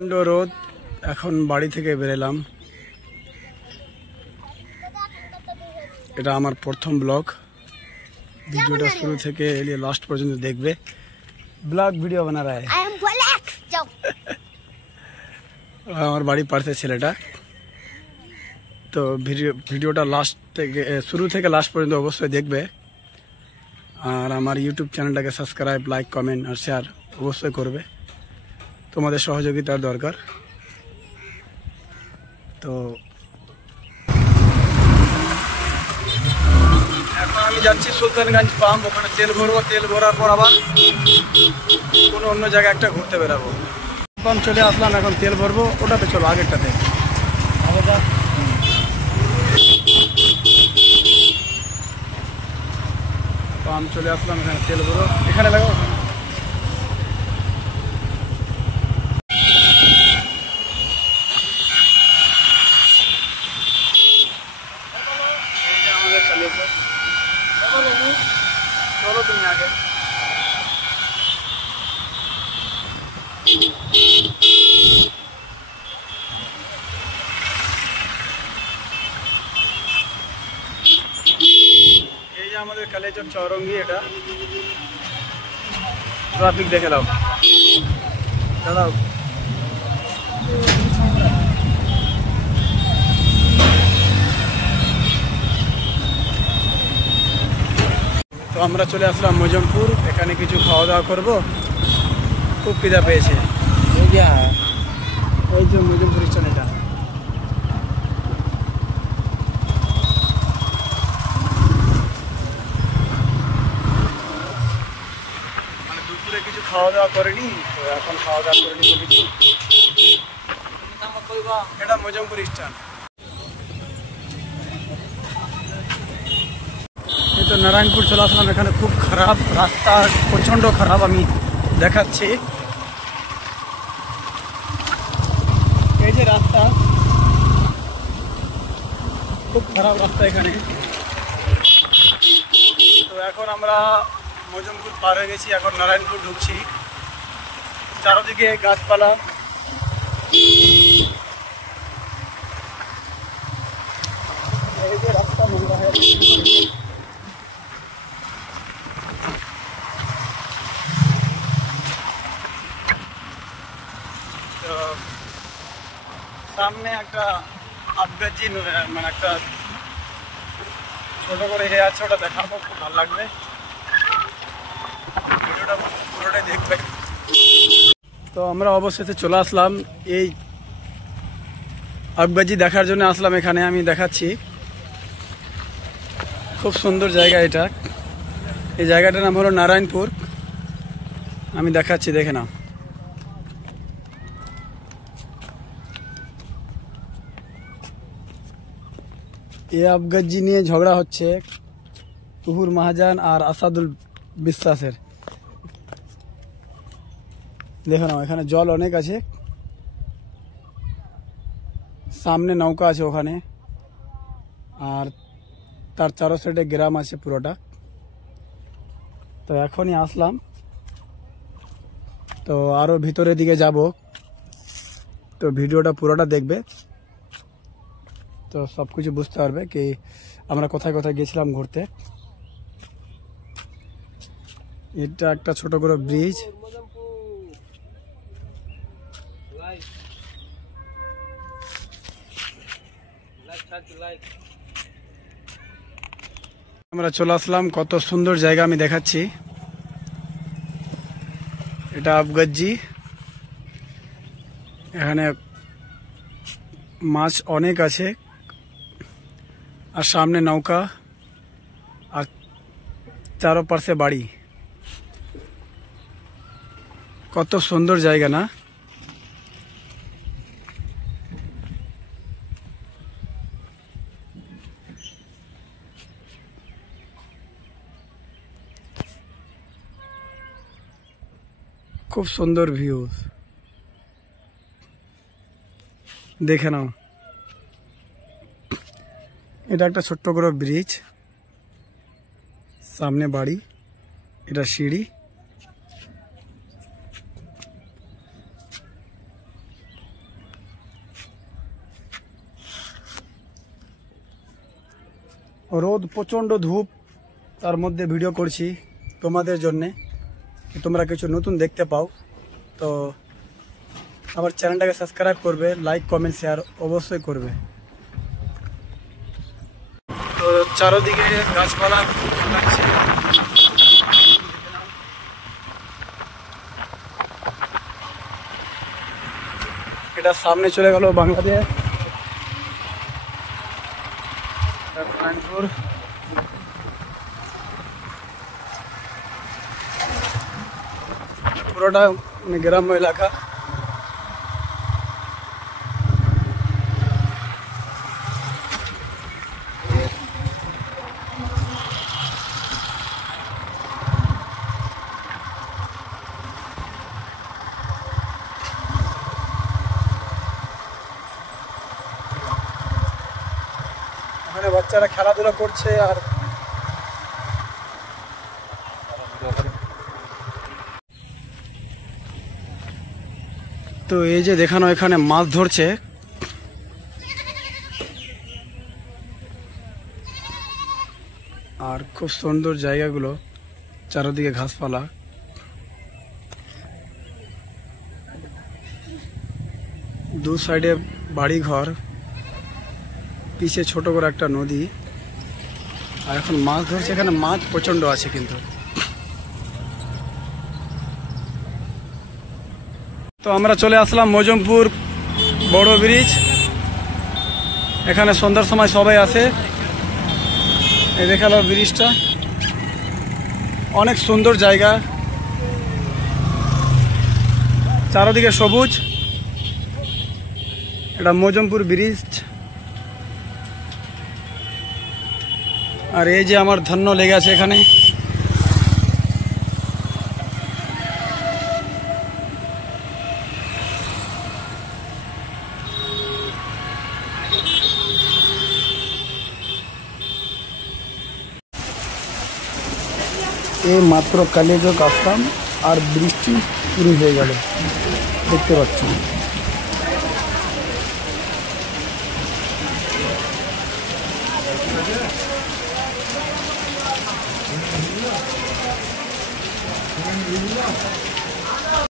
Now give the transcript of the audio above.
রোদ এখন বাড়ি থেকে বেরোলাম। এটা আমার প্রথম ব্লগ। ভিডিওটা শুরু থেকে লাস্ট পর্যন্ত দেখবে। ব্লগ ভিডিও বানা রা হ্যায়। আমার বাড়ি পাশে ছেলেটা। তো ভিডিওটা লাস্ট থেকে শুরু থেকে লাস্ট পর্যন্ত অবশ্যই দেখবে। আর আমার ইউটিউব চ্যানেলটাকে সাবস্ক্রাইব, লাইক, কমেন্ট আর শেয়ার অবশ্যই করবে। তোমাদের সহযোগিতার দরকার। তো এখন আমি যাচ্ছি সুলতানগঞ্জ পাম্প, ওখানে তেল ভরবো। তেল ভরার পর আবার কোনো অন্য জায়গায় একটা ঘুরতে বেরাবো। পাম্প চলে আসলাম, এখন তেল ভরবো। ওটাতে চলো, আগেরটাতে পাম্প চলে আসলাম। এখানে তেল ভরবো, এখানে লাগাবো। चलो तुम आगे। कलेजर चौरंगी এটা ট্রাফিক দেখে নাও, দাঁড়াও। তো আমরা চলে আসলাম মজমপুর। এখানে কিছু খাওয়া দাওয়া করবো, খুব খিদা পেয়েছে। এই যে মজমপুর স্টেশন, এটা মানে দুপুরে কিছু খাওয়া দাওয়া করেনি, তো এখন খাওয়া দাওয়া করে নিবো কিছু। এটা মজমপুর স্টেশন। এই তো নারায়ণপুর চলে আসলাম। এখানে খুব খারাপ রাস্তা, প্রচণ্ড খারাপ। আমি দেখাচ্ছি, এই যে রাস্তা, খুব খারাপ রাস্তা এখানে। তো এখন আমরা মজমপুর পার হয়ে গেছি, এখন নারায়ণপুর ঢুকছি। চারদিকে গাছপালা। এই যে রাস্তা নোংরা হয়ে সামনে একটা আবগাজি, মানে একটা ছোট করে হে আছে, ওটা দেখাবো, খুব ভালো লাগবে। ভিডিওটা পুরোটাই দেখবে। তো আমরা অবশেষে চলে আসলাম এই আবগাজি দেখার জন্য আসলাম। এখানে আমি দেখাচ্ছি, খুব সুন্দর জায়গা এটা। এই জায়গাটার নাম হলো নারায়ণপুর। আমি দেখাচ্ছি, দেখে নাও। এ আবগাজি নিয়ে ঝগড়া হচ্ছে তুহুর মাহাজান আর আসাদুল বিশ্বাসের। দেখো না, এখানে জল অনেক আছে, সামনে নৌকা আছে ওখানে, আর তার চারো সাইডে গ্রাম আছে পুরোটা। তো এখনই আসলাম, তো আরো ভিতরের দিকে যাব। তো ভিডিওটা পুরোটা দেখবে, তো সব কিছু বুঝতে পারবে কি আমরা কোথায় কোথায় গেছিলাম ঘুরতে। এটা একটা ছোট করে ব্রিজ। আমরা চলে আসলাম, কত সুন্দর জায়গা আমি দেখাচ্ছি। এটা আবগাজি। এখানে মাছ অনেক আছে, আর সামনে নৌকা, আর চারপাশে বাড়ি। কত সুন্দর জায়গা না? খুব সুন্দর ভিউ, দেখে নাও। এটা একটা ছোট্ট করে ব্রিজ, সামনে বাড়ি, এটা সিঁড়ি। রোদ প্রচণ্ড ধূপ, তার মধ্যে ভিডিও করছি তোমাদের জন্যে, তোমরা কিছু নতুন দেখতে পাও। তো আমার চ্যানেলটাকে সাবস্ক্রাইব করবে, লাইক কমেন্ট শেয়ার অবশ্যই করবে। তো চারদিকে গাছপালা লাগছে। এটা সামনে চলে গেল বাংলাদেশ, পুরোটা গ্রাম্য এলাকা। এখানে বাচ্চারা খেলাধুলা করছে। আর তো এই যে দেখানো, এখানে মাছ ধরছে। আর খুব সুন্দর জায়গাগুলো, চারদিকে ঘাসপালা। দু সাইডে বাড়ি ঘর, পিছে ছোট করে একটা নদী। আর এখন মাছ ধরছে, এখানে মাছ প্রচন্ড আছে কিন্তু। তো আমরা চলে আসলাম মজমপুর বড় ব্রিজ। এখানে সন্ধ্যার সময় সবাই আসে। এই দেখালো ব্রিজটা, অনেক সুন্দর জায়গা, চারদিকে সবুজ। এটা মজমপুর ব্রিজ। আর এই যে আমার ধন্য লেগে আছে এখানে। এই মাত্র কলেজক আসলাম আর বৃষ্টি শুরু হয়ে গেল, দেখতে পাচ্ছি।